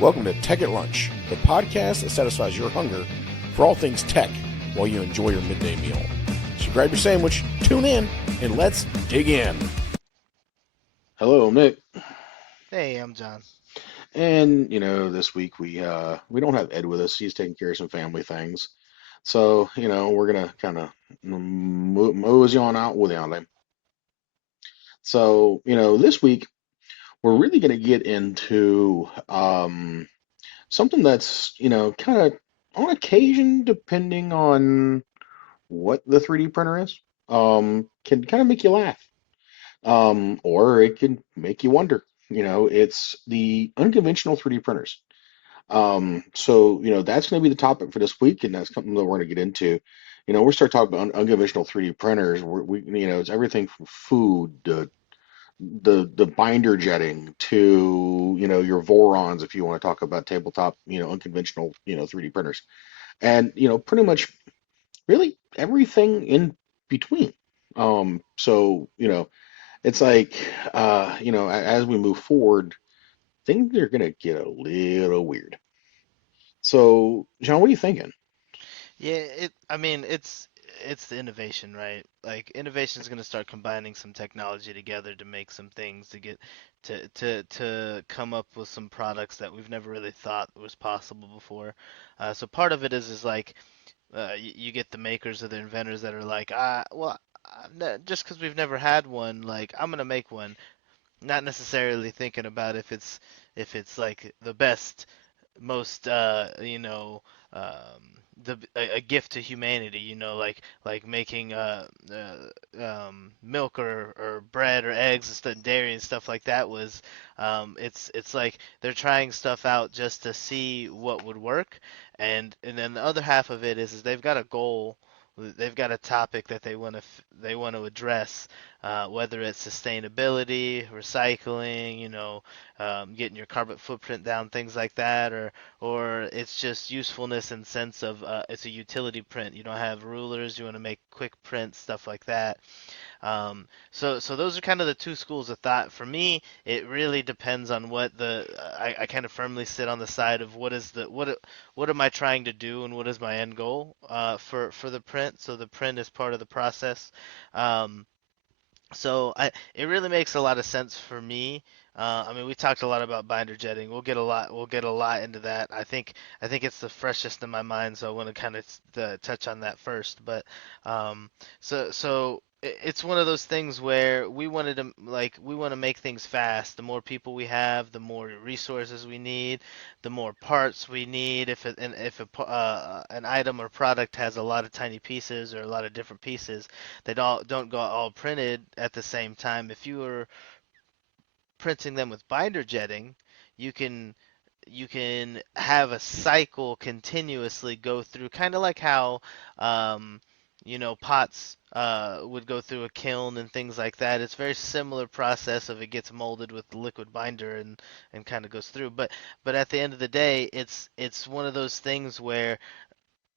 Welcome to Tech at Lunch, the podcast that satisfies your hunger for all things tech while you enjoy your midday meal. So grab your sandwich, tune in, and let's dig in. Hello, I'm Nick. Hey, I'm John. And this week we don't have Ed with us. He's taking care of some family things. So, we're gonna kind of mosey on out without him. So, this week we're really gonna get into something that's, kind of on occasion, depending on what the 3D printer is, can kind of make you laugh, or it can make you wonder. It's the unconventional 3D printers. So, that's going to be the topic for this week, and that's something that we're going to get into. We're start talking about unconventional 3D printers. It's everything from food, the binder jetting to, your Vorons, if you want to talk about tabletop, unconventional, 3D printers, and pretty much really everything in between. So, it's like, as we move forward, things are gonna get a little weird. So, John, what are you thinking? Yeah, it's the innovation, right? Like innovation is going to start combining some technology together to make some things to get to come up with some products that we've never really thought was possible before. So part of it is like you get the makers or the inventors that are like, just because we've never had one, like I'm gonna make one, not necessarily thinking about if it's like the best most a gift to humanity, like making milk or bread or eggs and stuff, dairy and stuff like that was it's like they're trying stuff out just to see what would work, and then the other half of it is they've got a goal. They've got a topic that they want to address, whether it's sustainability, recycling, getting your carbon footprint down, things like that, or it's just usefulness in sense of it's a utility print. You don't have rulers, you want to make quick prints, stuff like that. So those are kind of the two schools of thought. For me, it really depends on what I kind of firmly sit on the side of what am I trying to do and what is my end goal for the print. So the print is part of the process. Um, it really makes a lot of sense for me. I mean, we talked a lot about binder jetting. We'll get a lot into that. I think it's the freshest in my mind, so I want to kind of touch on that first. But it's one of those things where we want to make things fast. The more people we have, the more resources we need, the more parts we need. If an item or product has a lot of tiny pieces or a lot of different pieces, they don't go all printed at the same time. If you were printing them with binder jetting, you can you can have a cycle continuously go through, kind of like how um, pots would go through a kiln and things like that. It's very similar process of it gets molded with the liquid binder and kind of goes through. But at the end of the day, it's one of those things where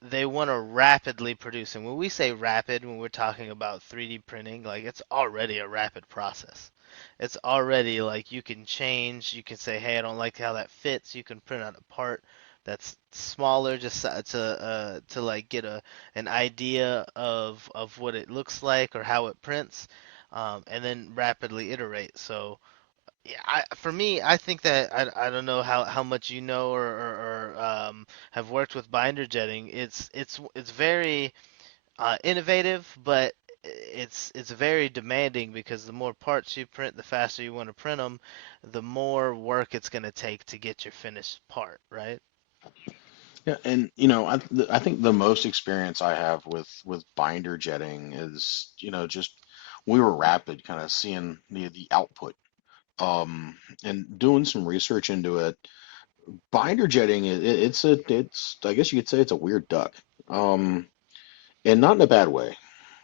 they want to rapidly produce. And when we say rapid, when we're talking about 3D printing, like it's already a rapid process. It's already like you can change, you can say, hey, I don't like how that fits. You can print out a part that's smaller just to like get an idea of what it looks like or how it prints, and then rapidly iterate. So yeah, for me, I think that I don't know how much you know or have worked with binder jetting. It's very innovative, but it's very demanding because the more parts you print, the faster you want to print them, the more work it's going to take to get your finished part, right? Yeah, and I think the most experience I have with binder jetting is, just we were rapid, kind of seeing the output, and doing some research into it. Binder jetting, it's I guess you could say it's a weird duck, um, and not in a bad way.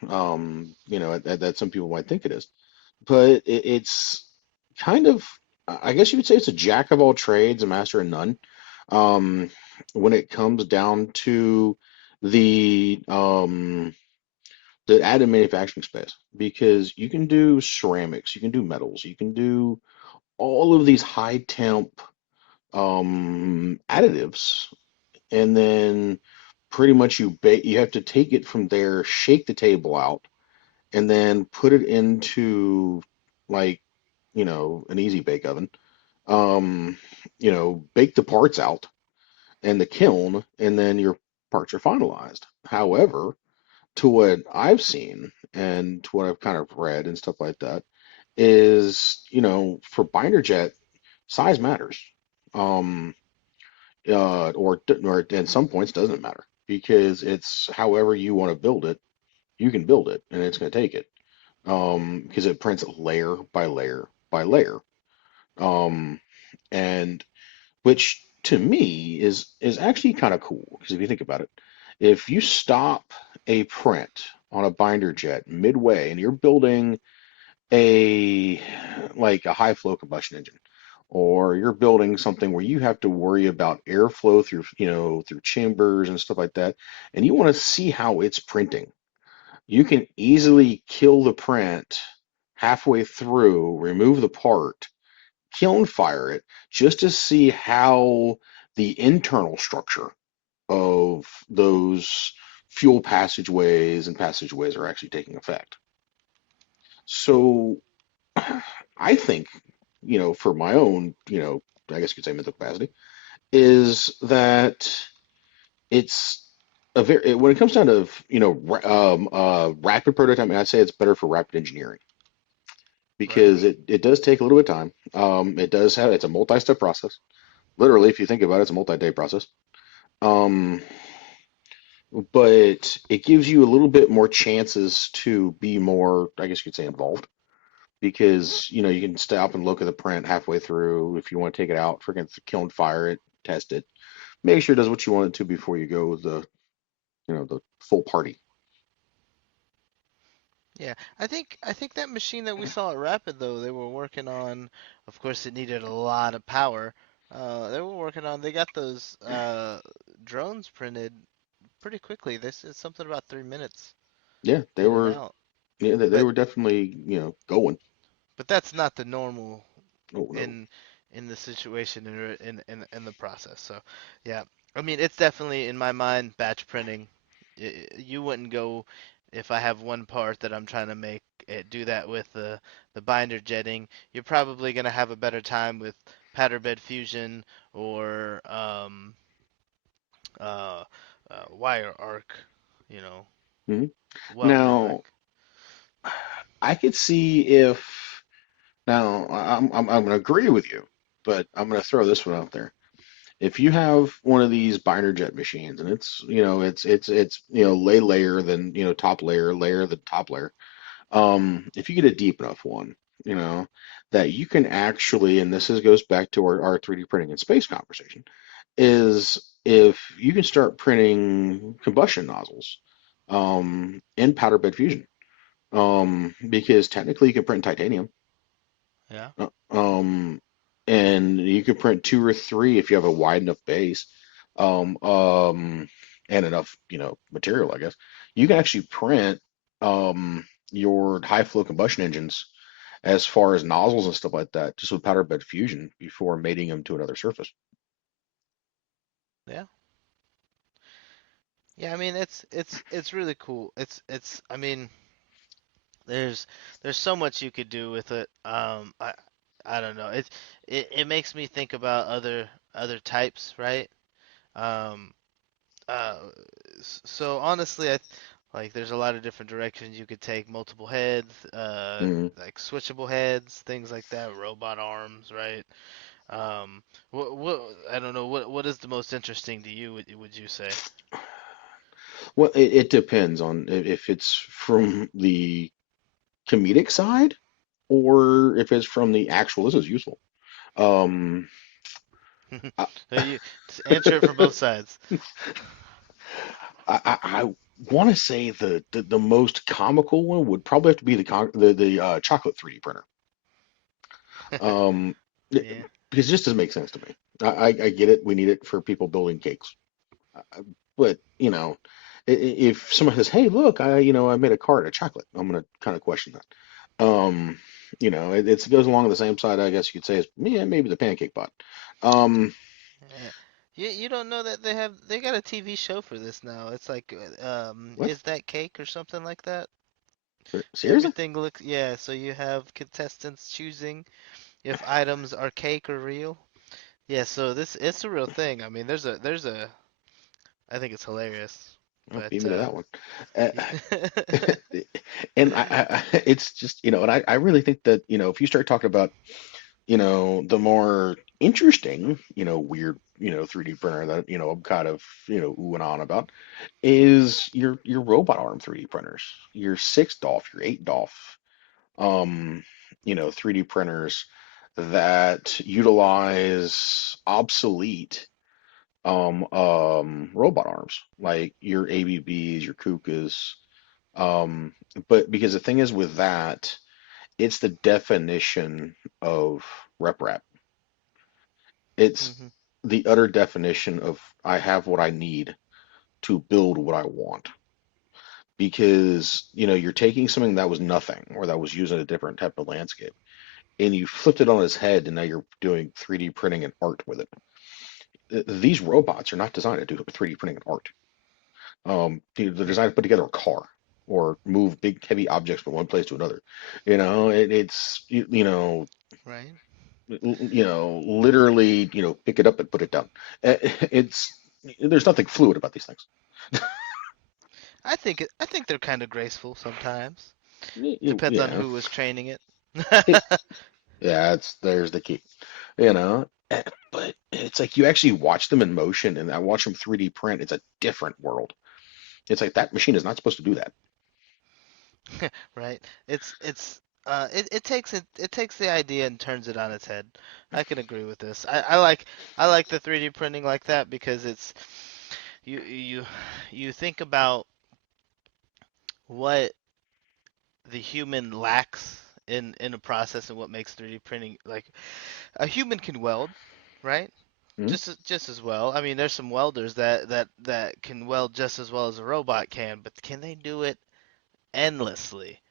That some people might think it is, but it's kind of, I guess you would say it's a jack of all trades, a master of none. Um, when it comes down to the um, the additive manufacturing space, because you can do ceramics, you can do metals, you can do all of these high temp, additives, and then pretty much you have to take it from there, shake the table out, and then put it into like, an easy bake oven. Um, bake the parts out in the kiln, and then your parts are finalized. However, to what I've seen and to what I've kind of read and stuff like that, is, for binder jet, size matters. Um, or at some points doesn't matter because it's however you want to build it, you can build it and it's going to take it. Because it prints layer by layer by layer. Um, and which to me is actually kind of cool because if you think about it, if you stop a print on a binder jet midway and you're building a like a high flow combustion engine, or you're building something where you have to worry about airflow through, through chambers and stuff like that, and you want to see how it's printing, you can easily kill the print halfway through, remove the part, kiln fire it, just to see how the internal structure of those fuel passageways are actually taking effect. So I think, for my own, I guess you could say mental capacity, is that it's when it comes down to, rapid prototyping, I'd say it's better for rapid engineering Right. because it does take a little bit of time. It's a multi-step process. Literally, if you think about it, it's a multi-day process. Um, but it gives you a little bit more chances to be more, I guess you could say, involved because you can stop and look at the print halfway through if you want to take it out, freaking kill and fire it, test it, make sure it does what you want it to before you go the full party. Yeah, I think that machine that we saw at Rapid though, they were working on. Of course, it needed a lot of power. They were working on. They got those drones printed pretty quickly. This is something about 3 minutes Yeah, they in and were. out. Yeah, they But were definitely going. but that's not the normal Oh no. in in the situation in the process. So yeah, I mean it's definitely in my mind batch printing. You wouldn't go if I have one part that I'm trying to make do that with the binder jetting. You're probably gonna have a better time with pattern bed fusion or uh, wire arc, you know, hmm welding Now, like. I could see if now I'm going to agree with you, but I'm going to throw this one out there. If you have one of these binder jet machines and it's lay layer, then top layer then top layer, if you get a deep enough one, you know that you can actually, and goes back to our 3D printing in space conversation, is if you can start printing combustion nozzles in powder bed fusion, because technically you can print titanium. Yeah. Uh, Um, and you can print two or three if you have a wide enough base, um, um, and enough, material, I guess. You can actually print your high flow combustion engines as far as nozzles and stuff like that, just with powder bed fusion before mating them to another surface. Yeah. Yeah, I mean it's really cool. It's I mean there's there's so much you could do with it. I don't know. It makes me think about other types, right? Um uh so honestly like there's a lot of different directions you could take, multiple heads, Mm-hmm. like switchable heads, things like that, robot arms, right? What I don't know, what is the most interesting to you, would you say? Well, it depends on if it's from the comedic side or if it's from the actual, this is useful. Um, I, So you answer it for both sides. I want to say the most comical one would probably have to be the chocolate 3D printer. Um, it- Yeah. because it just doesn't make sense to me. I get it. We need it for people building cakes. But, if someone says, "Hey, look, I made a cart of chocolate," I'm gonna kind of question that. It goes along the same side, I guess you could say, as yeah, maybe the pancake pot. Um, Yeah. You don't know that they got a TV show for this now. It's like what? is that cake or something like that? Seriously? Everything looks, yeah, so you have contestants choosing if items are cake or real. Yeah, so this it's a real thing. I mean, there's a I think it's hilarious. Oh, But beat me to that one. Uh, and it's just, and I really think that, if you start talking about, the more interesting, weird, 3D printer that, I'm kind of, ooh and on about is your robot arm 3D printers, your 6 DOF, your 8 DOF, 3D printers that utilize obsolete robot arms like your ABBs, your KUKAs. But because the thing is with that, it's the definition of rep rap. It's hmm the utter definition of I have what I need to build what I want. Because, you're taking something that was nothing or that was used in a different type of landscape and you flipped it on its head and now you're doing 3D printing and art with it. These robots are not designed to do 3D printing and art. They're designed to put together a car or move big heavy objects from one place to another. It's Right. literally, pick it up and put it down. It's there's nothing fluid about these things. I think they're kind of graceful sometimes. Depends on Yeah, who was training it. it, yeah, it's there's the key. But it's like you actually watch them in motion, and I watch them 3D print. It's a different world. It's like that machine is not supposed to do that. Right. It takes the idea and turns it on its head. I can agree with this. I like the 3D printing like that because it's you you think about what the human lacks in a process and what makes 3D printing like a human can weld, right? Mhm. Just as well. I mean, there's some welders that can weld just as well as a robot can, but can they do it endlessly?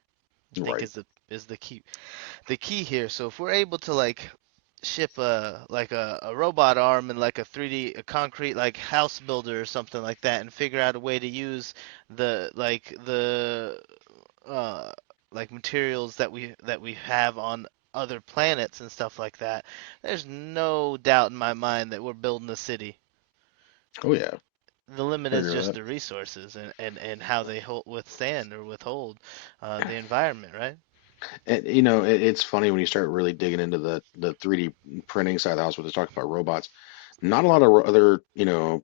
I think Right. is the key here. So if we're able to like ship a robot arm and like a 3D a concrete like house builder or something like that and figure out a way to use the uh like materials that we have on other planets and stuff like that, there's no doubt in my mind that we're building a city. Oh yeah, The limit I is agree with just that. the resources and how they withstand or withhold the environment, right? And it's funny when you start really digging into the 3D printing side of the house, where they talk about robots. Not a lot of other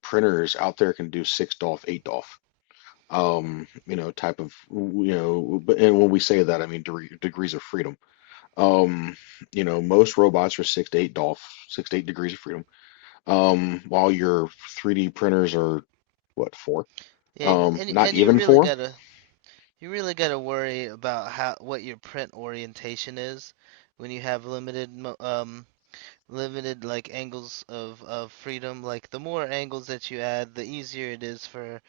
printers out there can do 6 DOF, 8 DOF. Type of But and when we say that, I mean degrees of freedom. Um, most robots are 6 to 8 DOF, 6 to 8 degrees of freedom. While your 3D printers are what, 4? Yeah, Not and even 4? you really gotta worry about how what your print orientation is when you have limited like angles of freedom. Like the more angles that you add, the easier it is for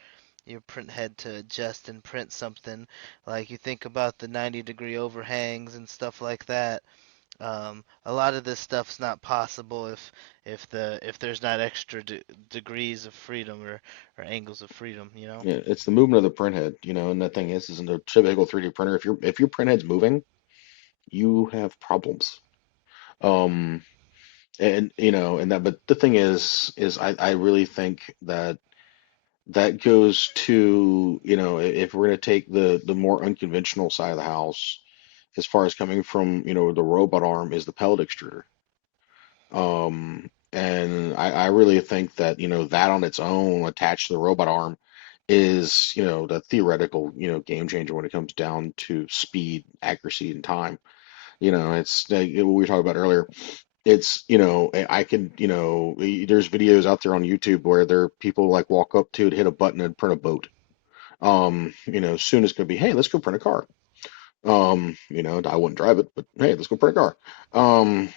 your print head to adjust and print something. Like you think about the 90-degree overhangs and stuff like that. A lot of this stuff's not possible if there's not extra degrees of freedom or angles of freedom, you know? Yeah, it's the movement of the print head, and the thing is in a typical 3D printer, if your print head's moving, you have problems. Um, and but the thing is I really think that that goes to, if we're going to take the more unconventional side of the house, as far as coming from, the robot arm is the pellet extruder. And I really think that, that on its own attached to the robot arm is, the theoretical, game changer when it comes down to speed, accuracy, and time. It's like what we were talking about earlier. It's, I can, there's videos out there on YouTube where there are people like walk up to it, hit a button and print a boat. Soon it's gonna be, hey, let's go print a car. I wouldn't drive it, but hey, let's go print a car. Um,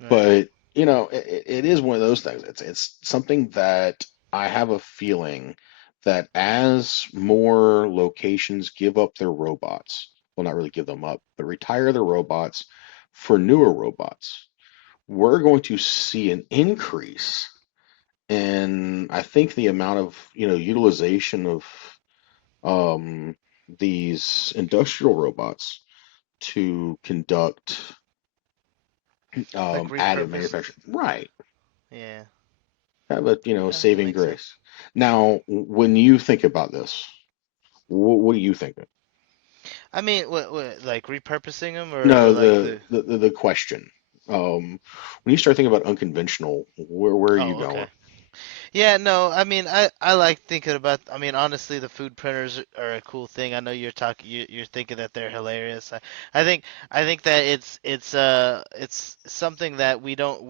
Right. but it is one of those things. It's something that I have a feeling that as more locations give up their robots, well, not really give them up, but retire their robots for newer robots, we're going to see an increase in, I think, the amount of, utilization of um, these industrial robots to conduct Like additive repurposed. manufacturing. Right. Yeah, Have a, that saving makes grace. sense. Now, when you think about this, what do you think? I mean, what like repurposing them or No, like the the. the the, the question. When you start thinking about unconventional, where are you Oh, going? okay. Yeah, no, I mean, I like thinking about. I mean, honestly, the food printers are a cool thing. I know you're thinking that they're hilarious. I think I think that it's something that we don't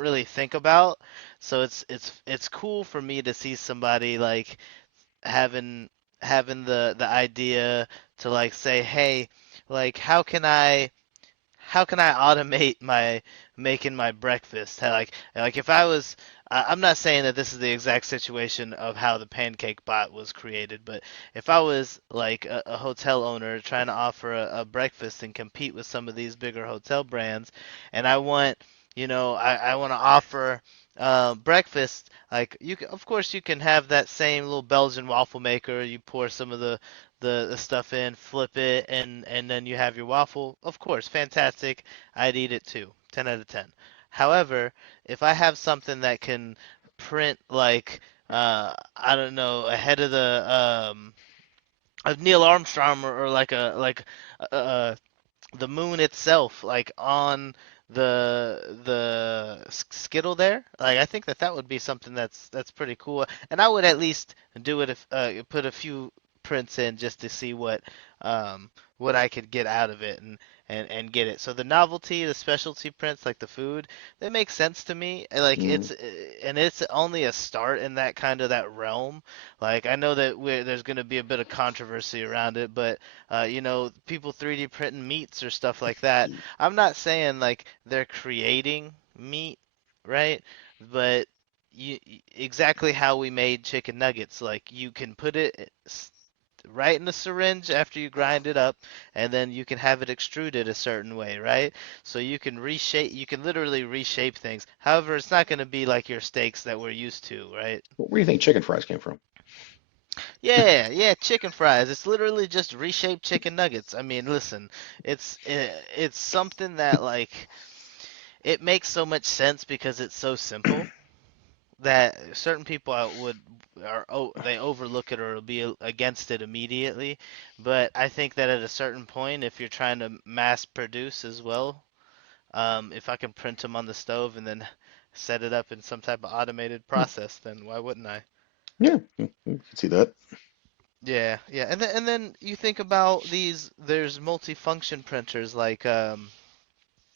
really think about. So it's cool for me to see somebody like having having the idea to like say, hey, like how can I automate my making my breakfast? Like if I was I'm not saying that this is the exact situation of how the pancake bot was created, but if I was like a hotel owner trying to offer a breakfast and compete with some of these bigger hotel brands, and I want to offer breakfast, like of course you can have that same little Belgian waffle maker. You pour some of the stuff in, flip it, and then you have your waffle. Of course, fantastic. I'd eat it too. 10 out of 10. However, if I have something that can print like I don't know, ahead of Neil Armstrong or like the moon itself, like on the skittle there, like I think that would be something that's pretty cool, and I would at least do it if put a few prints in just to see um what I could get out of it and get it. So the novelty, the specialty prints like the food, they make sense to me. Like Mm, it's only a start in that kind of that realm. Like I know that there's going to be a bit of controversy around it, but people 3D printing meats or stuff like that. I'm not saying like they're creating meat, right? But exactly how we made chicken nuggets, like you can put it right in the syringe after you grind it up, and then you can have it extruded a certain way, right? So you can literally reshape things. However, it's not going to be like your steaks that we're used to, right? where do you think chicken fries came from? Yeah, yeah, chicken fries. It's literally just reshaped chicken nuggets. I mean, listen, it's something that like it makes so much sense because it's so simple that certain people they overlook it or will be against it immediately. But I think that at a certain point, if you're trying to mass produce as well, if I can print them on the stove and then set it up in some type of automated Hmm, process, then why wouldn't I? yeah, can see that. Yeah, yeah, and then you think about these. There's multifunction printers like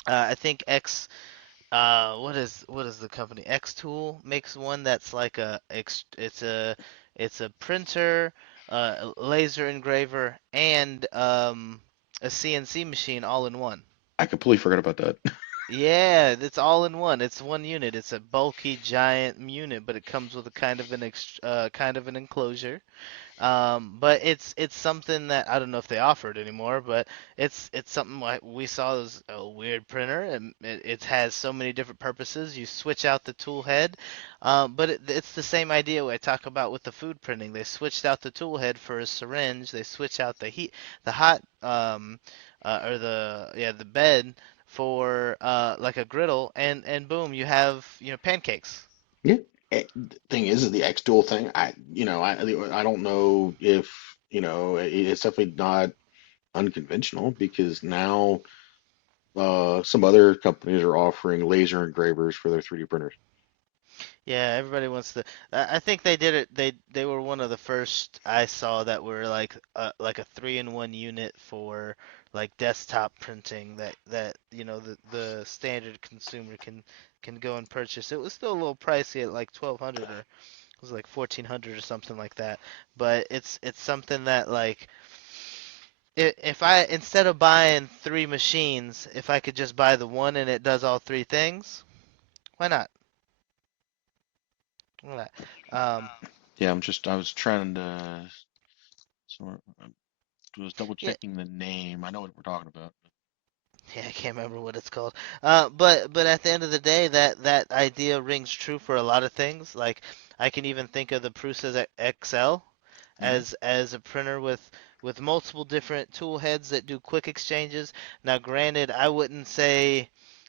I think what is the company? X Tool makes one that's like it's a printer, a laser engraver, and a CNC machine all in one. I completely forgot about that. Yeah, it's all in one. It's one unit. It's a bulky giant unit, but it comes with a kind of an enclosure. But it's something that I don't know if they offer it anymore, but it's something like we saw as a weird printer, and it has so many different purposes. You switch out the tool head, but it's the same idea I talk about with the food printing. They switched out the tool head for a syringe. They switch out the hot, or the bed for like a griddle, and boom, you have pancakes. Yeah. The thing is the X tool thing. I don't know if it's definitely not unconventional because now some other companies are offering laser engravers for their 3D printers. Yeah, everybody wants to. I think they did it. They were one of the first I saw that were like a three-in-one unit for like desktop printing that the standard consumer can go and purchase. It was still a little pricey at like 1,200 or it was like 1,400 or something like that. But it's something that like if I instead of buying three machines, if I could just buy the one and it does all three things, why not? Why not? Um, Yeah, I was trying to, so I was double yeah, checking the name. I know what we're talking about. Yeah, I can't remember what it's called. But at the end of the day, that idea rings true for a lot of things. Like I can even think of the Prusa XL Hmm. as a printer with multiple different tool heads that do quick exchanges. Now, granted, I wouldn't say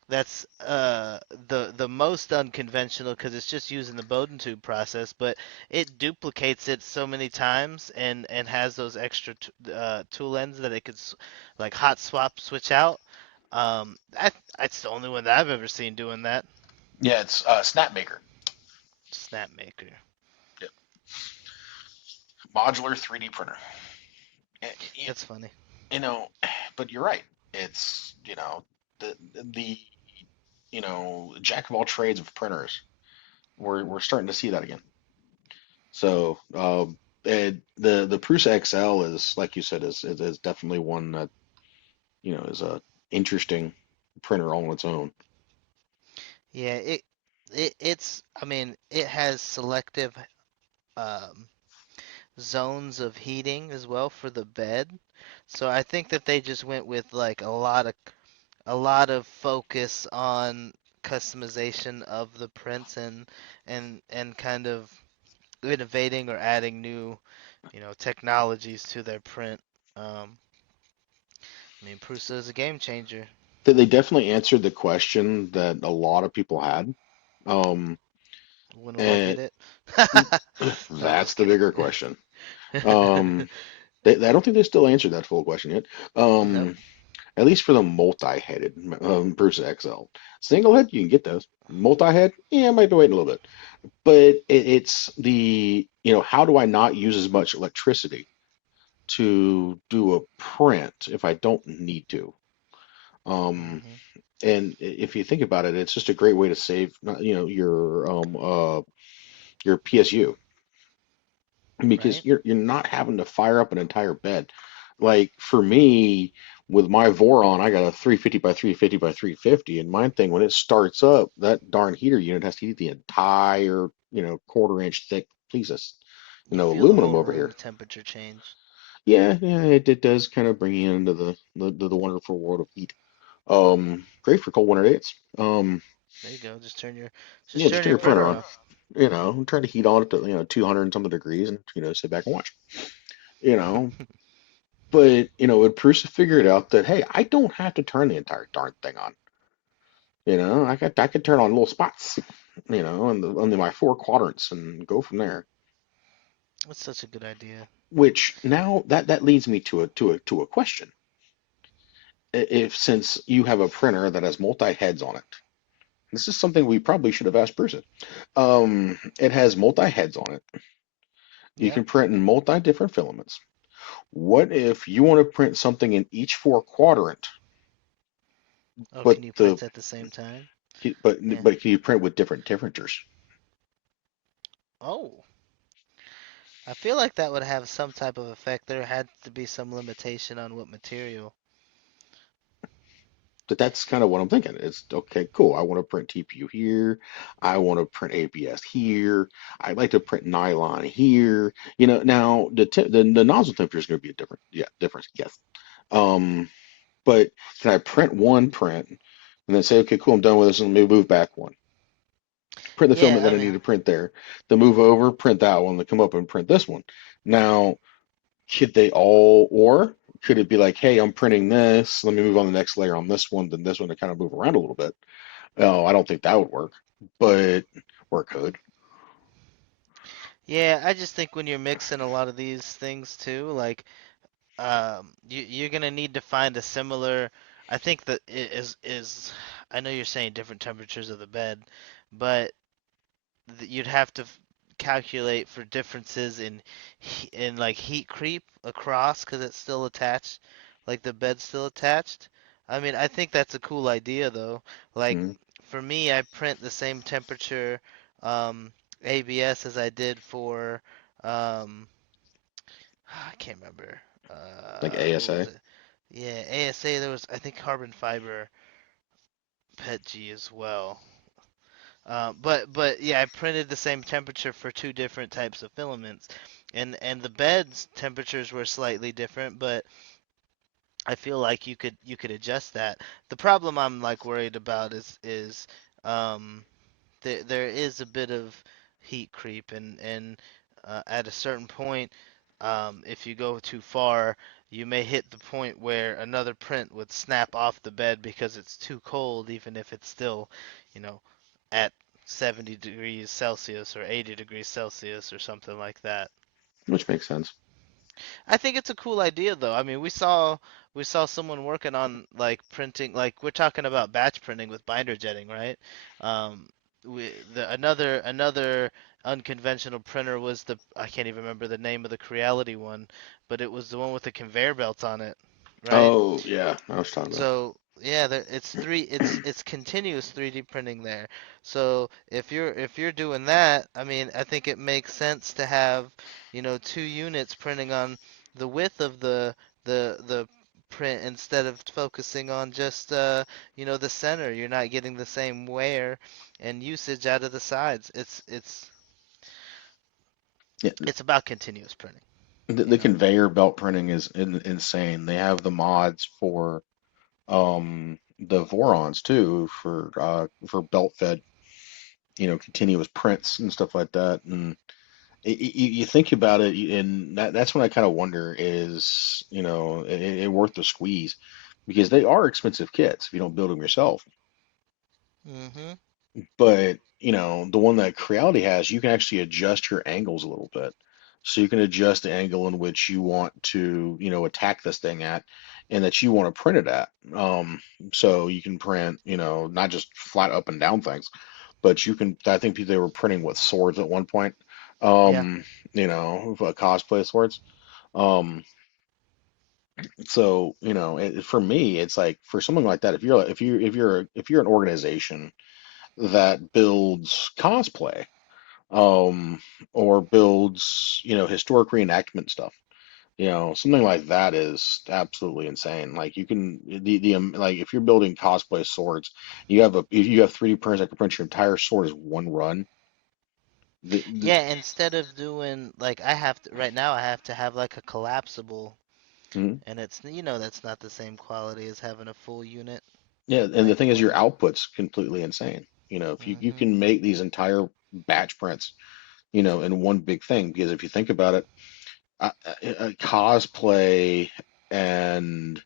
that's the most unconventional because it's just using the Bowden tube process, but it duplicates it so many times and has those extra tool ends that it could like hot swap switch out. That's the only one that I've ever seen doing that. Yeah, it's Snapmaker. Snapmaker. Yep. Modular 3D printer. You, That's funny. you know, but you're right. It's, the jack of all trades of printers. We're starting to see that again. So, the Prusa XL is, like you said, is definitely one that, is a interesting printer all on its own. Yeah, it's I mean it has selective um, zones of heating as well for the bed. So I think that they just went with like a lot of focus on customization of the prints and kind of innovating or adding new, technologies to their print. Um, I mean, Prusa is a game changer. They definitely answered the question that a lot of people had. Um, When will I and get it? No, I'm that's just the kidding. bigger question. Um, I don't think they still answered that full question yet. Nope. At least for the multi-headed Prusa XL. Single head, you can get those. Multi-head, yeah, I might be waiting a little bit. But it's how do I not use as much electricity to do a print if I don't need to? Um, Hmm. and if you think about it, it's just a great way to save, your PSU, because Right? you're not having to fire up an entire bed. Like for me, with my Voron, I got a 350 by 350 by 350, and my thing when it starts up, that darn heater unit has to heat the entire, quarter-inch thick pieces, You feel the aluminum whole over room here. temperature change. Yeah, yeah, it does kind of bring you into the wonderful world of heat. Great for cold winter days. There you go. Just turn your just Yeah, just turn turn your your printer printer on. off. Try to heat on it to 200 and something degrees, and sit back and watch. You know, but Bruce figured out that, hey, I don't have to turn the entire darn thing on. I could turn on little spots, on my four quadrants and go from there. That's such a good idea. Which now that leads me to a question. If since you have a printer that has multi heads on it, this is something we probably should have asked Bruce. It has multi heads on it. You Yeah. can print in multi different filaments. What if you want to print something in each four quadrant, Oh, but can you the print at the same time? but Yeah. but can you print with different temperatures? Oh, I feel like that would have some type of effect. There had to be some limitation on what material. That's kind of what I'm thinking. It's okay, cool. I want to print TPU here. I want to print ABS here. I'd like to print nylon here. Now the nozzle temperature is going to be a different, yeah, difference. Yes. Um, but can I print one print and then say, okay, cool, I'm done with this, and let me move back one. Print the filament Yeah, I that I mean, need to print there. Then move over, print that one, then come up and print this one. Now, should they all, or could it be like, hey, I'm printing this, let me move on the next layer on this one, then this one to kind of move around a little bit? Oh, I don't think that would work, but or it could. yeah, I just think when you're mixing a lot of these things too, like, you're gonna need to find a similar. I think that is. I know you're saying different temperatures of the bed, but you'd have to calculate for differences in like heat creep across because it's still attached, like the bed's still attached. I mean, I think that's a cool idea though. Like Mhm. for me, I print the same temperature um, ABS as I did for I can't remember. Like What was ASA. it? Yeah, ASA. There was I think carbon fiber PETG as well. But yeah, I printed the same temperature for two different types of filaments, and the bed's temperatures were slightly different, but I feel like you could adjust that. The problem I'm like worried about is um there is a bit of heat creep, and at a certain point, if you go too far, you may hit the point where another print would snap off the bed because it's too cold, even if it's still, you know, at 70 degrees Celsius or 80 degrees Celsius or something like that. which makes sense. I think it's a cool idea though. I mean, we saw someone working on like printing, like we're talking about batch printing with binder jetting, right? Um, another unconventional printer was the, I can't even remember the name of the Creality one, but it was the one with the conveyor belts on it, right? Oh yeah, I was talking about. So yeah, it's continuous 3D printing there. So if you're doing that, I mean, I think it makes sense to have, two units printing on the width of the print instead of focusing on just the center. You're not getting the same wear and usage out of the sides. Yeah, It's about continuous printing, the you know. conveyor belt printing is insane. They have the mods for the Vorons too for belt fed, continuous prints and stuff like that. And you think about it, and that's when I kind of wonder is, it worth the squeeze? Because they are expensive kits if you don't build them yourself. Mhm. But, the one that Creality has, you can actually adjust your angles a little bit. So you can adjust the angle in which you want to, attack this thing at and that you want to print it at. So you can print, not just flat up and down things, but you can, I think they were printing with swords at one point, Yeah. um, cosplay swords. Um, so, for me, it's like for something like that, if you're an organization that builds cosplay, um, or builds, historic reenactment stuff. Something like that is absolutely insane. Like you can like if you're building cosplay swords, if you have 3D printers that can print your entire sword as one run. The Yeah, instead of doing like I have to right now, I have to have like a collapsible, Mhm. and that's not the same quality as having a full unit Yeah, and the like thing is, your one. output's completely insane. If you Mhm. can make these entire batch prints, in one big thing, because if you think about it, cosplay and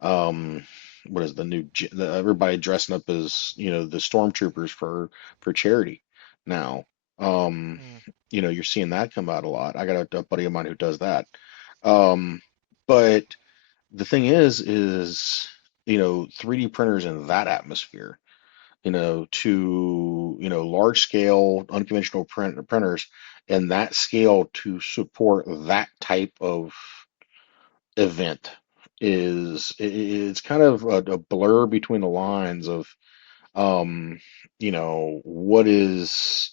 um what is the everybody dressing up as the stormtroopers for charity now. um Mm. you're seeing that come out a lot. I got a buddy of mine who does that. But the thing is 3D printers in that atmosphere, to large scale unconventional printers and that scale to support that type of event it's kind of a blur between the lines of what is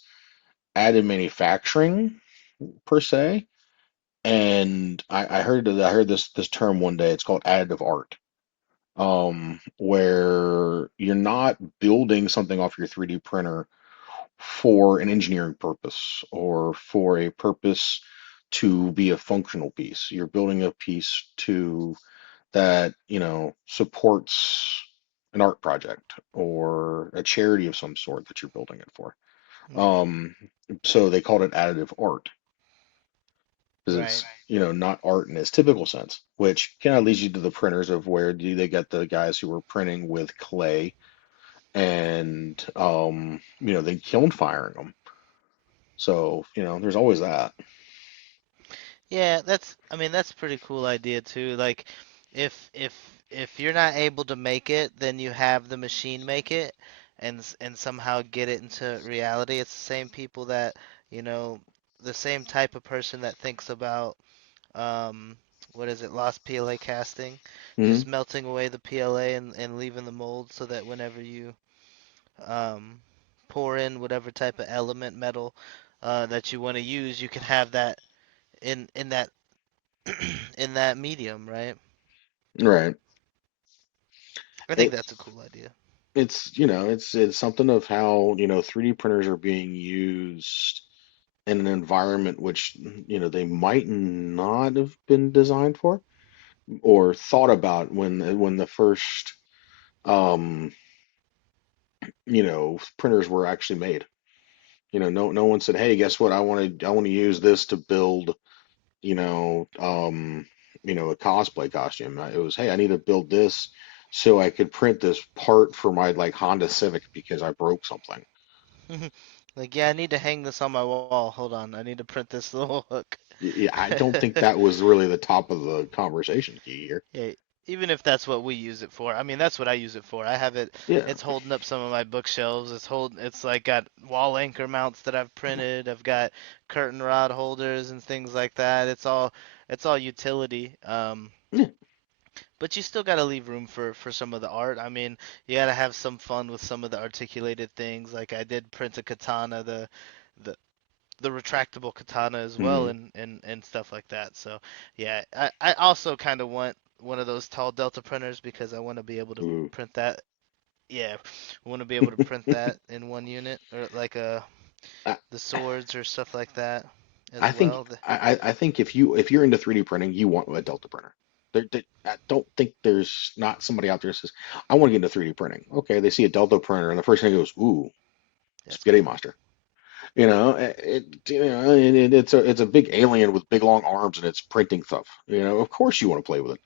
additive manufacturing per se. And I heard this term one day. It's called additive art, where you're not building something off your 3D printer for an engineering purpose or for a purpose to be a functional piece. You're building a piece that, supports an art project or a charity of some sort that you're building it for. Right. Um, so they called it additive art because Right. it's, not art in its typical sense, which kind of leads you to the printers of where do they get the guys who were printing with clay and, they kiln firing them. So, there's always that. Yeah, I mean that's a pretty cool idea too. Like if you're not able to make it, then you have the machine make it and somehow get it into reality. It's the same people that, you know, the same type of person that thinks about um what is it, lost PLA casting, Hmm. just melting away the PLA and leaving the mold so that whenever you um pour in whatever type of element metal that you want to use, you can have that in that in that medium, right? Right. I think It, that's a cool idea. it's something of how, 3D printers are being used in an environment which, they might not have been designed for. or thought about when the first um, printers were actually made. No one said, "Hey, guess what? I want to use this to build, you know, um, a cosplay costume." It was, "Hey, I need to build this so I could print this part for my like Honda Civic because I broke something." Like, yeah, I need to hang this on my wall. Hold on, I need to print this little hook. Yeah, I don't think that was really the top of the conversation key here. Yeah, even if that's what we use it for. I mean, that's what I use it for. I have it. Yeah. It's holding up some of my bookshelves. It's like got wall anchor mounts that I've printed. I've got curtain rod holders and things like that. It's all utility. Yeah. But you still got to leave room for some of the art. I mean, you got to have some fun with some of the articulated things. Like I did print a katana, the the retractable katana as well, Mm. and stuff like that. So yeah, I also kind of want one of those tall Delta printers because I want to be able to Ooh. print that. Yeah, I want to be able to print that in one unit, or like I, the swords or stuff like that as I think well. I think if you're into 3D printing, you want a Delta printer. I don't think there's not somebody out there that says, "I want to get into 3D printing." Okay, they see a Delta printer, and the first thing goes, "Ooh, That's spaghetti cool. monster." It's a big alien with big long arms, and it's printing stuff. Of course you want to play with it.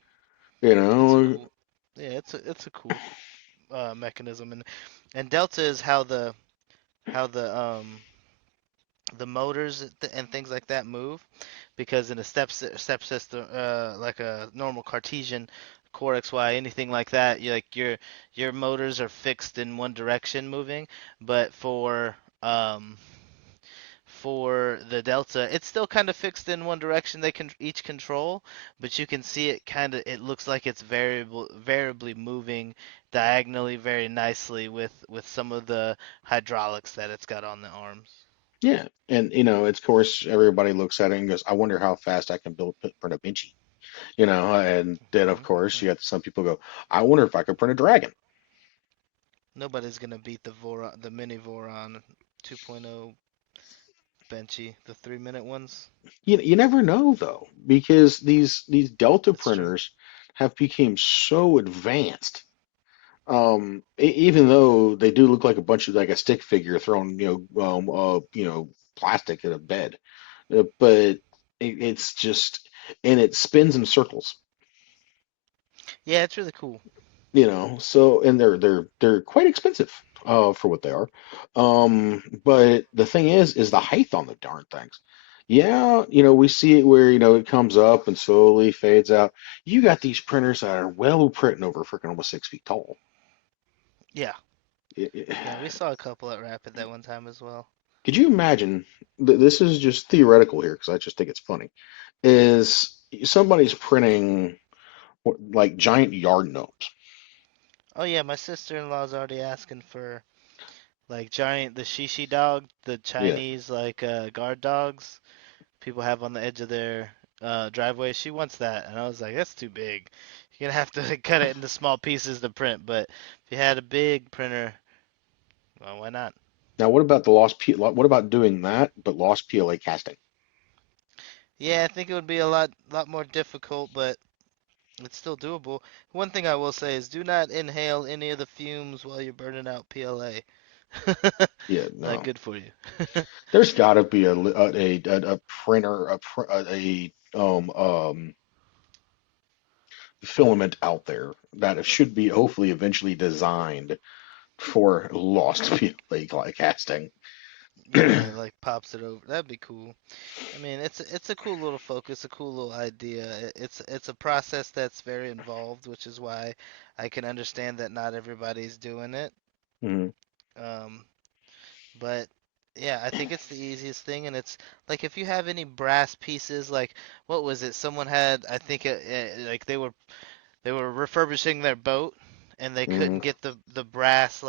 You It's a know, cool. Yeah, it's a cool mechanism, and Delta is how the motors and things like that move, because in a step system, like a normal Cartesian core XY, anything like that, your motors are fixed in one direction moving, but for the Delta, it's still kind of fixed in one direction they can each control, but you can see it looks like it's variably moving diagonally very nicely with some of the hydraulics that it's got on the arms. yeah, and it's of course everybody looks at it and goes, "I wonder how fast I can print a Vinci." And then of course Hmm. you got some people go, "I wonder if I could print a dragon." Nobody's gonna beat the mini Voron 2.0 Benchy, the 3 minute ones. You never know though, because these Delta That's true. printers have become so advanced. Even though they do look like a bunch of like a stick figure thrown, plastic at a bed, but it's just, and it spins in circles. Yeah, it's really cool. So, and they're quite expensive for what they are. But the thing is the height on the darn things. Yeah, we see it where it comes up and slowly fades out. You got these printers that are well printing over freaking almost 6 feet tall. Yeah, It- it- yeah, we saw a couple at Rapid that one time as well. could you imagine? This is just theoretical here because I just think it's funny. Is somebody's printing like giant yard gnomes? Oh yeah, my sister-in-law's already asking for like giant the shishi dog, the Yeah. Chinese like guard dogs people have on the edge of their driveway. She wants that, and I was like, that's too big. You're gonna have to cut it into small pieces to print. But if you had a big printer, well, why not? Now, what about the lost P? What about doing that, but lost PLA casting? Yeah, I think it would be a lot more difficult, but it's still doable. One thing I will say is do not inhale any of the fumes while you're burning out PLA. Yeah, Not no. good for you. There's got to be a printer, filament out there that should be hopefully eventually designed for lost PLA casting. Yeah, like pops it over. That'd be cool. I mean, it's a cool little focus, a cool little idea. It's a process that's very involved, which is why I can understand that not everybody's doing it. Mhm. Um, but yeah, I think it's the easiest thing, and it's like if you have any brass pieces, like what was it? Someone had, I think, like they were refurbishing their boat, and they couldn't Mhm. get the brass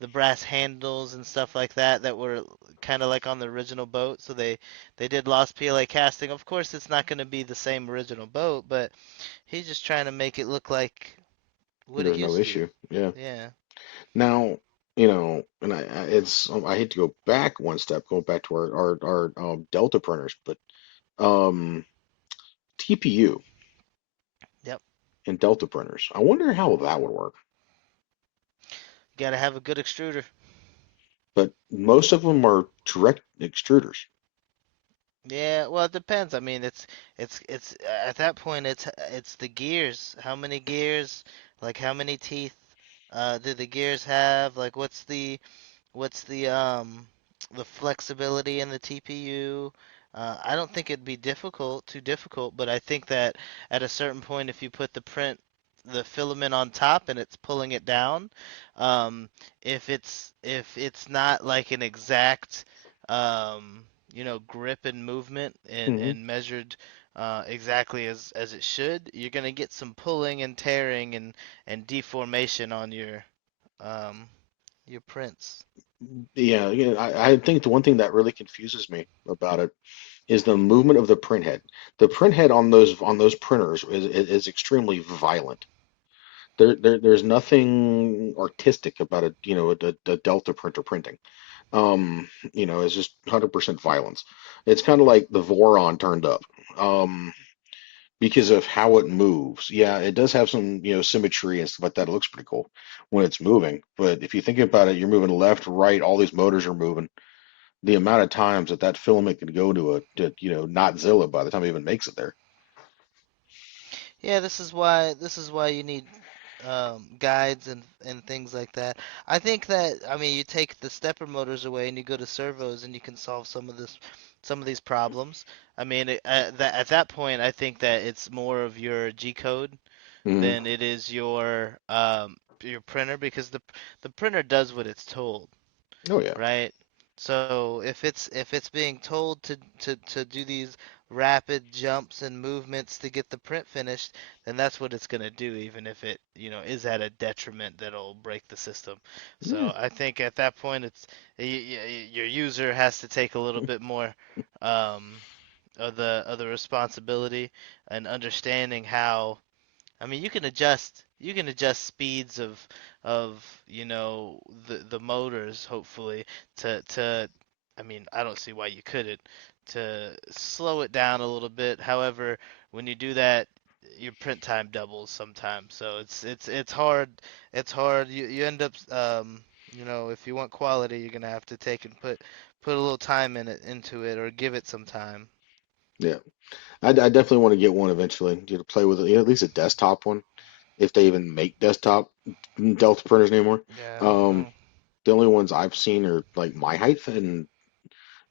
the brass handles and stuff like that were kind of like on the original boat. So they did Lost PLA casting. Of course, it's not going to be the same original boat, but he's just trying to make it look like what it There's no used to. issue. Yeah. Yeah. Now, and I hate to go back one step, going back to our Delta printers, but um, TPU. in Delta printers. I wonder how that would work. Gotta have a good extruder. But most of them are direct extruders. Yeah, well, it depends. I mean, it's at that point it's the gears. How many gears? Like how many teeth do the gears have? Like what's the flexibility in the TPU? I don't think it'd be too difficult, but I think that at a certain point, if you put the filament on top and it's pulling it down, um, if it's not like an exact, grip and movement and Hmm. and measured exactly as it should, you're gonna get some pulling and tearing and deformation on um, your prints. Yeah, yeah. I think the one thing that really confuses me about it is the movement of the print head. The print head on those printers is extremely violent. There's nothing artistic about a Delta printer printing. It's just 100% violence. It's kind of like the Voron turned up. Um, because of how it moves. Yeah, it does have some, symmetry and stuff like that. It looks pretty cool when it's moving. But if you think about it, you're moving left, right, all these motors are moving. The amount of times that that filament can go not Zilla by the time it even makes it there. Yeah, this is why you need guides and things like that. I think that I mean you take the stepper motors away and you go to servos and you can solve some of these problems. I mean at that point I think that it's more of your G code Hmm. than it is your printer because the printer does what it's told. Oh yeah. Right? So if it's being told to do these rapid jumps and movements to get the print finished, then that's what it's gonna do, even if it, is at a detriment that'll break the system. Yeah. So I think at that point your user has to take a little bit more um, of the responsibility and understanding how I mean, you can adjust speeds of the motors hopefully to I mean, I don't see why you couldn't to slow it down a little bit. However, when you do that, your print time doubles sometimes. So it's hard. It's hard. You end up if you want quality, you're gonna have to take and put a little time into it or give it some time. Yeah. I definitely want to get one eventually, to play with it, at least a desktop one, if they even make desktop Delta printers anymore. Yeah, I don't Um, know. the only ones I've seen are like my height, and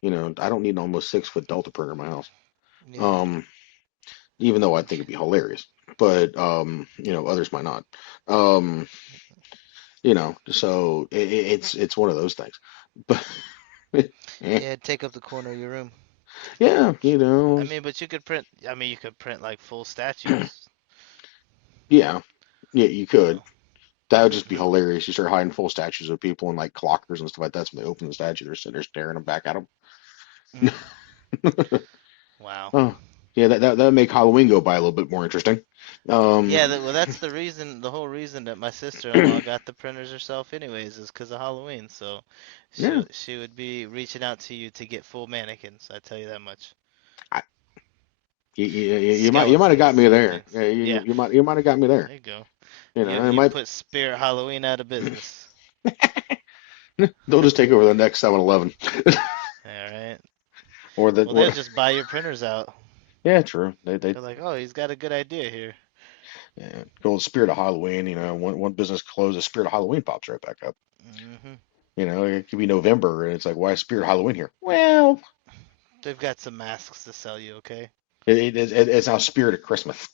I don't need an almost 6 foot Delta printer in my house. Yeah. Um, even though I think it'd be hilarious, but others might not. Um, so it's one of those things. But eh, Yeah, take up the corner of your room. yeah, I mean, but you could print. I mean, you could print like full statues. yeah, yeah, you could. So, That would just be hmm hilarious. You start hiding full statues of people in like clockers and stuff like that. So when they open the statue, they're sitting there staring them back at them. mm, wow. Oh, yeah, that would make Halloween go by a little bit more interesting. Um, Yeah, well, that's the reason, the whole reason that my sister-in-law got the printers herself, anyways, is because of Halloween. So, yeah, she would be reaching out to you to get full mannequins. I tell you that much. I, you might have got Skeletons me and there. things. Yeah, Yeah, you might have got me there. there you go. It You'd might. put Spirit Halloween out of business. They'll just take over the next 7-Eleven. All right. Or the Well, they'll or just buy your printers out. yeah, true. They They're like, oh, he's got a good idea here. yeah, go with Spirit of Halloween. One business closes, Spirit of Halloween pops right back up. hmm It could be November, and it's like, why is Spirit of Halloween here? Well, They've got some masks to sell you, okay? it's now Spirit of Christmas.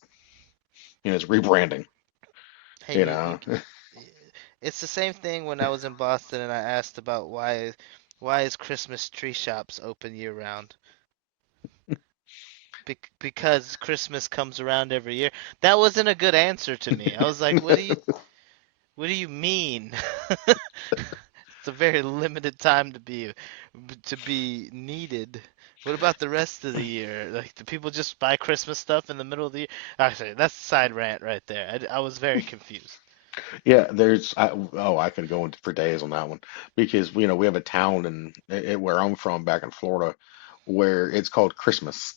It's rebranding. Hey, You know, it's the same thing when I was in Boston and I asked about why is Christmas tree shops open year round? Because Christmas comes around every year. That wasn't a good answer to me. I was like, what do you mean? It's a very limited time to be needed. What about the rest of the year? Like, do people just buy Christmas stuff in the middle of the year? Actually, that's a side rant right there. I was very confused. yeah. I could go into for days on that one because we have a town where I'm from back in Florida where it's called Christmas.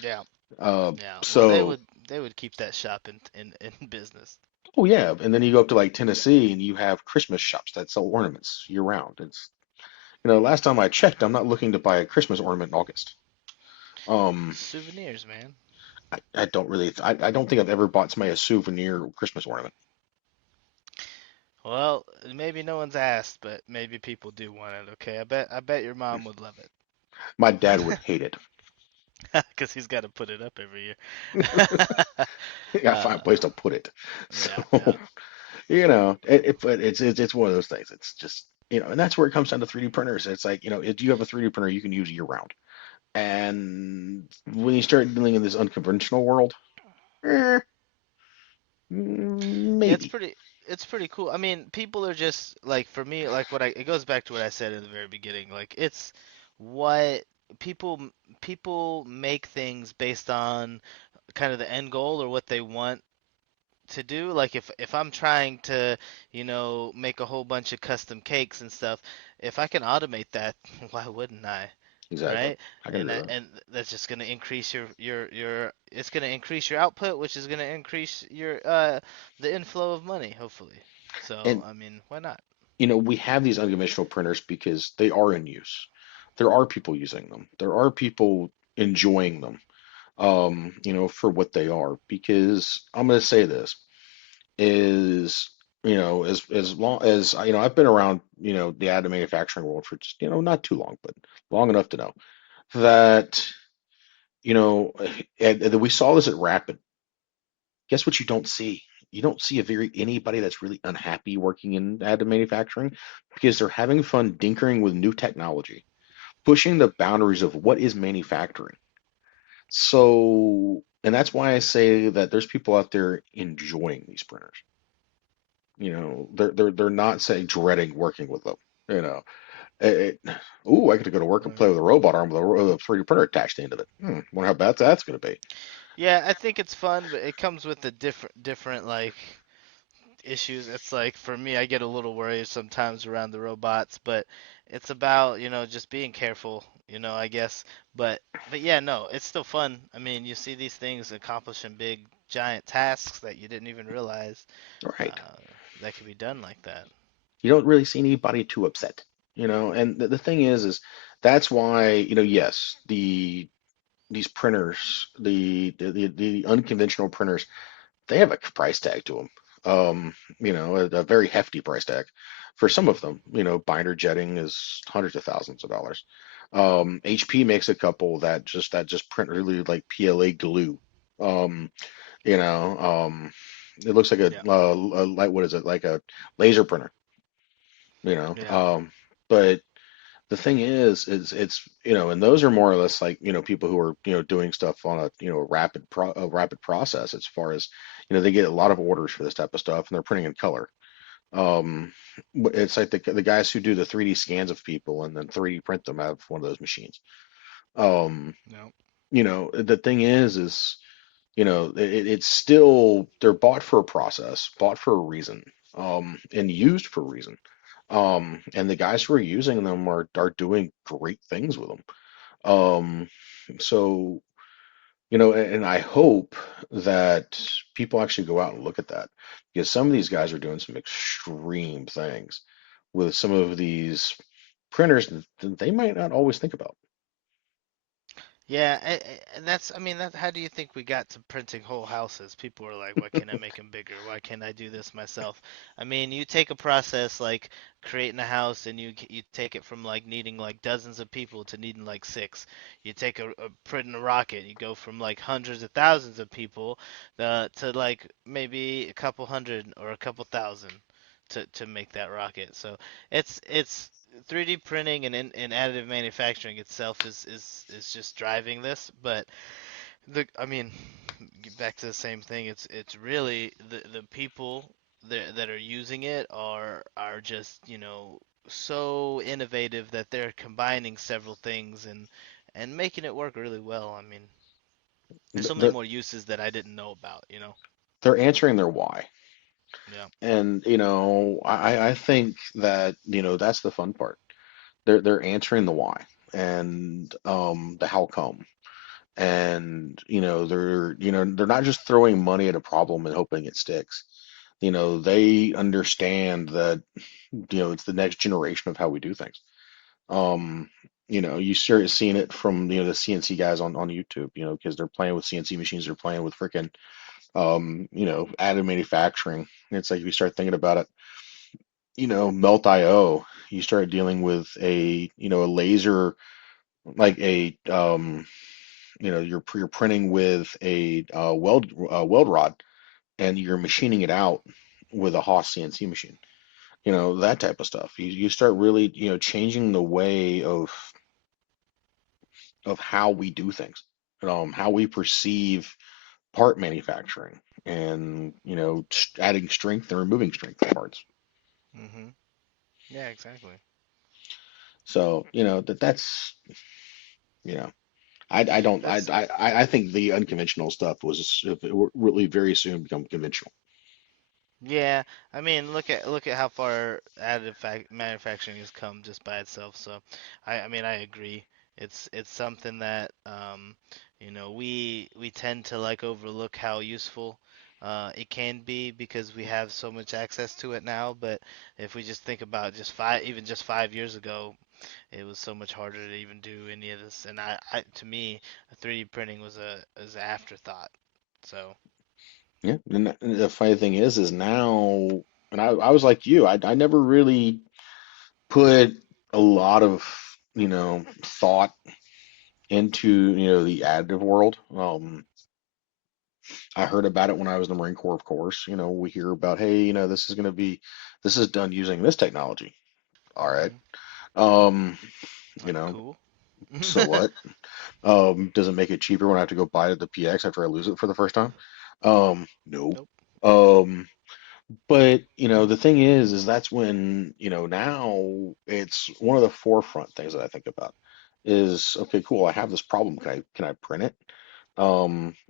Yeah, Uh, yeah. Well, they so would. they would keep that shop in business. Oh yeah, and then you go up to like Tennessee and you have Christmas shops that sell ornaments year round. It's last time I checked, I'm not looking to buy a Christmas ornament in August. Um, Souvenirs, man. I don't really, I don't think I've ever bought somebody a souvenir Christmas ornament. Well, maybe no one's asked, but maybe people do want it. Okay, I bet your mom would love My dad would it, hate it. because he's got to put it up every year. You gotta find a place to put it. Yeah, So, yeah. but it's one of those things. It's just, and that's where it comes down to 3D printers. It's like, if you have a 3D printer you can use year round. And when you start dealing in this unconventional world, eh, Yeah, maybe. it's pretty cool. I mean, people are just like for me, like it goes back to what I said in the very beginning. Like it's what people people make things based on kind of the end goal or what they want to do. Like if I'm trying to, make a whole bunch of custom cakes and stuff, if I can automate that, why wouldn't I? Exactly. Right? I can agree with And that's just going to increase your it's going to increase your output, which is going to increase your the inflow of money, hopefully. that. So, And I mean, why not? we have these unconventional printers because they are in use. There are people using them. There are people enjoying them. For what they are. Because I'm going to say this is, as long as I've been around, the additive manufacturing world for just, not too long, but long enough to know that, you know, and we saw this at Rapid. Guess what you don't see? You don't see anybody that's really unhappy working in additive manufacturing because they're having fun tinkering with new technology, pushing the boundaries of what is manufacturing. So, and that's why I say that there's people out there enjoying these printers. They're not saying dreading working with them. You know, ooh, I get to go to work and Mm. play with a robot arm with a 3D printer attached into it. Wonder how bad that's going to be. Yeah, I think it's fun, but it comes with a different like issues. It's like for me, I get a little worried sometimes around the robots, but it's about, just being careful, I guess. But yeah, no, it's still fun. I mean, you see these things accomplishing big giant tasks that you didn't even realize Right. uh, that could be done like that. You don't really see anybody too upset. And the thing is that's why, yes, these printers, the unconventional printers, they have a price tag to them. A very hefty price tag. For some of them, binder jetting is hundreds of thousands of dollars. HP makes a couple that just print really like PLA glue. Um, you know, um, it looks like Yeah, like what is it? Like a laser printer, you know. yeah, Um, but the thing is it's and those are more or less like people who are doing stuff on a a rapid process as far as they get a lot of orders for this type of stuff and they're printing in color. um it's like the guys who do the 3D scans of people and then 3D print them out of one of those machines. um no, the thing is it's still they're bought for a process, bought for a reason, and used for a reason. And the guys who are using them are doing great things with them. Um, so, and I hope that people actually go out and look at that because some of these guys are doing some extreme things with some of these printers that they might not always think about. yeah. And that's, I mean, that. How do you think we got to printing whole houses? People were like, "Why can't I make them bigger? Why can't I do this myself?" I mean, you take a process like creating a house, and you take it from like needing like dozens of people to needing like six. You take a printing a rocket, you go from like hundreds of thousands of people to like maybe a couple hundred or a couple thousand to make that rocket. So it's 3D printing and additive manufacturing itself is just driving this, but I mean, get back to the same thing. It's really the people that are using it are just, so innovative that they're combining several things and making it work really well. I mean, there's so many They're, more uses that I didn't know about. they're answering their why. Yeah. And I think that that's the fun part. They're answering the why and the how come. And they're not just throwing money at a problem and hoping it sticks. They understand that it's the next generation of how we do things. Um, you start seeing it from the CNC guys on YouTube, because they're playing with CNC machines, they're playing with freaking additive manufacturing. And it's like if you start thinking about it, Melt IO, you start dealing with a laser, like you're printing with a weld rod, and you're machining it out with a Haas CNC machine. That type of stuff. You start really, changing the way of how we do things, how we perceive part manufacturing, and adding strength and removing strength from parts. Hmm. Yeah, exactly. So that's you know I don't That's I think the unconventional stuff was really very soon become conventional. Yeah, I mean, look at how far additive manufacturing has come just by itself. So, I mean, I agree. It's something that we tend to like overlook how useful it can be because we have so much access to it now. But if we just think about just 5 years ago, it was so much harder to even do any of this. And to me, 3D printing was an afterthought. So, Yeah, and the funny thing is now, and I was like you, I never really put a lot of thought into the additive world. I heard about it when I was in the Marine Corps, of course. We hear about, hey, this is done using this technology. All right. hmm Um, you like know, cool. so what? Does it make it cheaper when I have to go buy it at the PX after I lose it for the first time? No. Nope. Um, but the thing is that's when, now it's one of the forefront things that I think about is, okay, cool, I have this problem. Can I print it?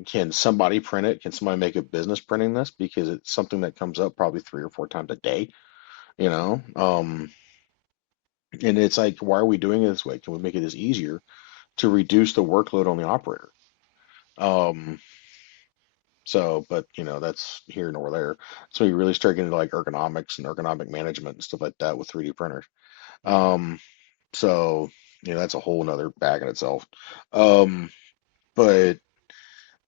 Can somebody print it? Can somebody make a business printing this? Because it's something that comes up probably 3 or 4 times a day, you know? And it's like, why are we doing it this way? Can we make it as easier to reduce the workload on the operator? Um, but that's here nor there. So you really start getting into like ergonomics and ergonomic management and stuff like that with 3D printers. hmm Um, so that's a whole nother bag in itself. Um, but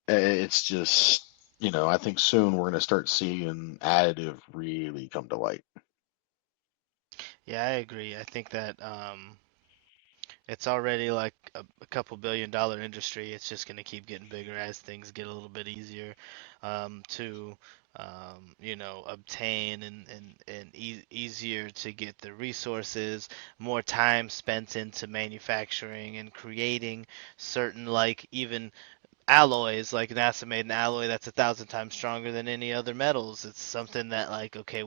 it's just, I think soon we're going to start seeing additive really come to light. Yeah, I agree. I think that it's already like a couple billion-dollar industry. It's just going to keep getting bigger as things get a little bit easier to obtain and easier to get the resources, more time spent into manufacturing and creating certain like even alloys. Like NASA made an alloy that's 1,000 times stronger than any other metals. It's something that like okay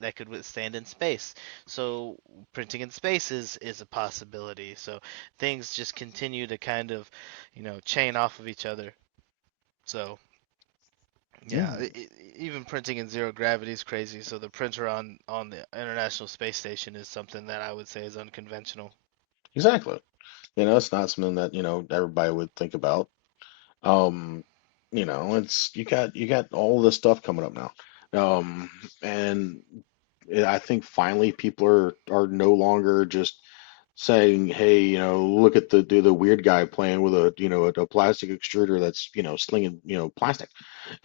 that could withstand in space. So printing in space is a possibility. So things just continue to kind of chain off of each other. So Yeah, yeah, even printing in zero gravity is crazy. So the printer on the International Space Station is something that I would say is unconventional. exactly. It's not something that, everybody would think about. Um, it's you got all this stuff coming up now. And I think finally people are no longer just saying, hey, look at the weird guy playing with a plastic extruder that's slinging plastic.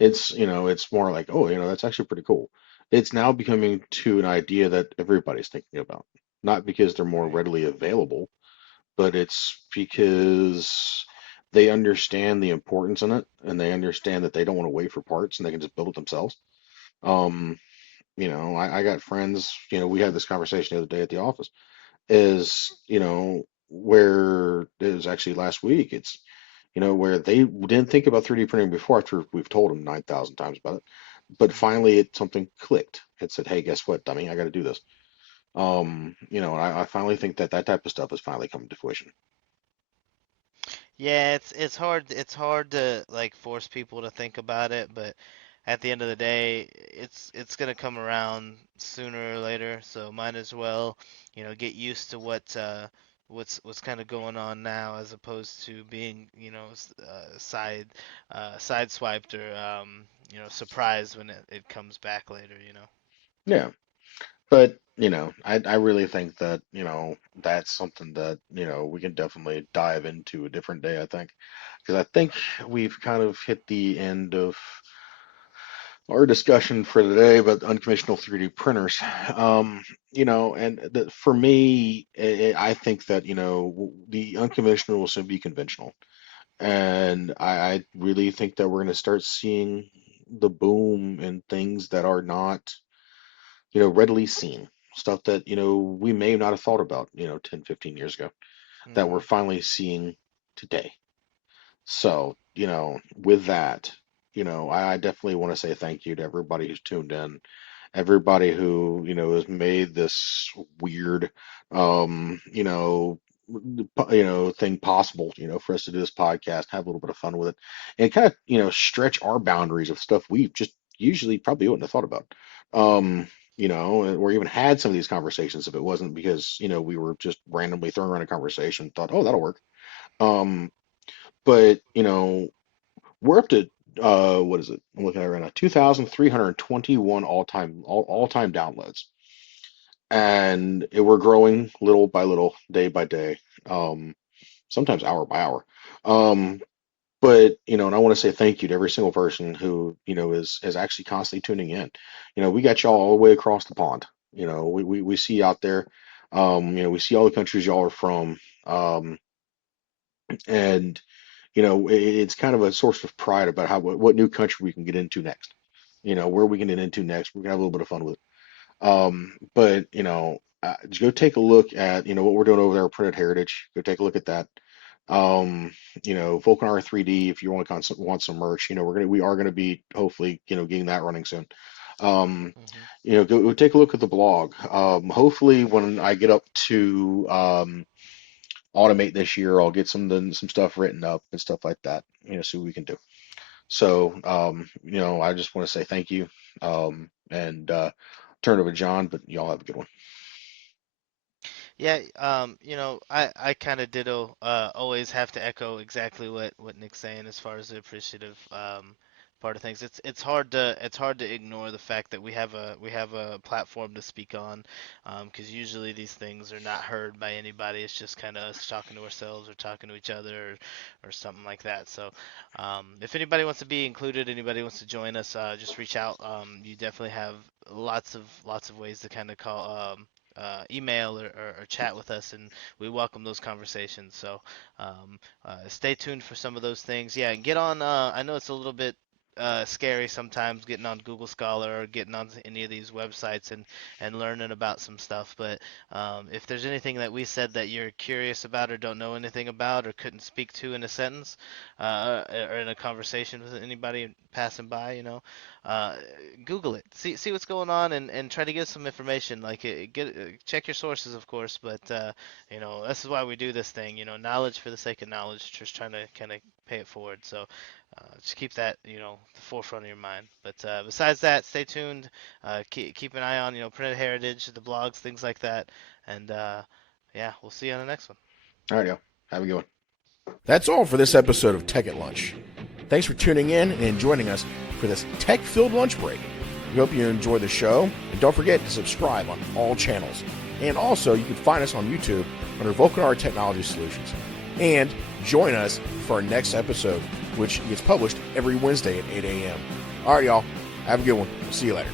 It's more like, oh, that's actually pretty cool. It's now becoming to an idea that everybody's thinking about, not because they're more Right. readily available, but it's because they understand the importance in it, and they understand that they don't want to wait for parts and they can just build it themselves. Um, I got friends, we had this conversation the other day at the office, is, where it was actually last week. It's, where they didn't think about 3D printing before after we've told them 9,000 times about it. But hmm finally, something clicked. It said, hey, guess what, dummy? I got to do this. And I finally think that that type of stuff is finally coming to fruition. Yeah, it's hard to like force people to think about it, but at the end of the day, it's gonna come around sooner or later, so might as well, get used to what's kind of going on now, as opposed to being, side swiped, or surprised when it comes back later. Yeah. But, I really think that, that's something that, we can definitely dive into a different day, I think. Because I think we've kind of hit the end of our discussion for today about unconventional 3D printers. And for me, I think that, the unconventional will soon be conventional. And I really think that we're going to start seeing the boom in things that are not, readily seen. Stuff that, we may not have thought about, 10, 15 years ago, that we're Hmm. finally seeing today. So, with that, I definitely want to say thank you to everybody who's tuned in, everybody who, has made this weird, thing possible, for us to do this podcast, have a little bit of fun with it, and kind of, stretch our boundaries of stuff we just usually probably wouldn't have thought about. Um, or even had some of these conversations if it wasn't because, we were just randomly throwing around a conversation, thought, oh, that'll work. Um, but we're up to what is it? I'm looking at it right now, 2,321 all-time downloads, and we're growing little by little, day by day, um, sometimes hour by hour. Um, but and I want to say thank you to every single person who is actually constantly tuning in. We got y'all all the way across the pond. We see out there. We see all the countries y'all are from. And it's kind of a source of pride about how what new country we can get into next. Where we can get into next. We're gonna have a little bit of fun with it. But just go take a look at what we're doing over there at Printed Heritage. Go take a look at that. Um, Vulcan R3D. If you want some merch, we are gonna be hopefully getting that running soon. Um, Hmm. go take a look at the blog. Hopefully when I get up to automate this year. I'll get some stuff written up and stuff like that. See what we can do. So, I just want to say thank you, and turn it over to John. But y'all have a good one. Yeah, I kind of ditto, always have to echo exactly what Nick's saying as far as the appreciative part of things. It's hard to ignore the fact that we have a platform to speak on, because usually these things are not heard by anybody. It's just kind of us talking to ourselves or talking to each other, or something like that. So, if anybody wants to be included, anybody wants to join us, just reach out. You definitely have lots of ways to kind of call. Email, or chat with us, and we welcome those conversations. So, stay tuned for some of those things. Yeah, and get on. I know it's a little bit scary sometimes getting on Google Scholar or getting on any of these websites and learning about some stuff. But if there's anything that we said that you're curious about or don't know anything about or couldn't speak to in a sentence, or in a conversation with anybody passing by, uh, Google it. See what's going on, and try to get some information. Like, check your sources, of course, but this is why we do this thing. Knowledge for the sake of knowledge, just trying to kind of pay it forward. So, just keep that, the forefront of your mind. But besides that, stay tuned. Keep an eye on, printed heritage, the blogs, things like that. And yeah, we'll see you on the next one. All right, y'all. Have a good one. That's all for this episode of Tech at Lunch. Thanks for tuning in and joining us for this tech-filled lunch break. We hope you enjoy the show, and don't forget to subscribe on all channels. And also, you can find us on YouTube under Vulcanar Technology Solutions. And join us for our next episode, which gets published every Wednesday at 8 a.m. All right, y'all. Have a good one. See you later.